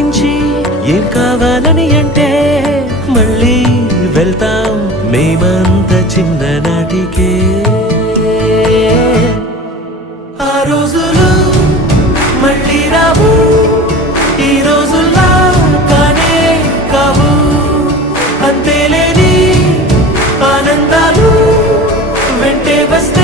ఆశించి ఏం కావాలని అంటే మళ్ళీ వెళ్తాం మేమంత చిన్ననాటికే ఆ రోజులు మళ్ళీ రావు ఈ రోజుల్లా కానే కావు. అంతేలేని ఆనందాలు వెంటే వస్తే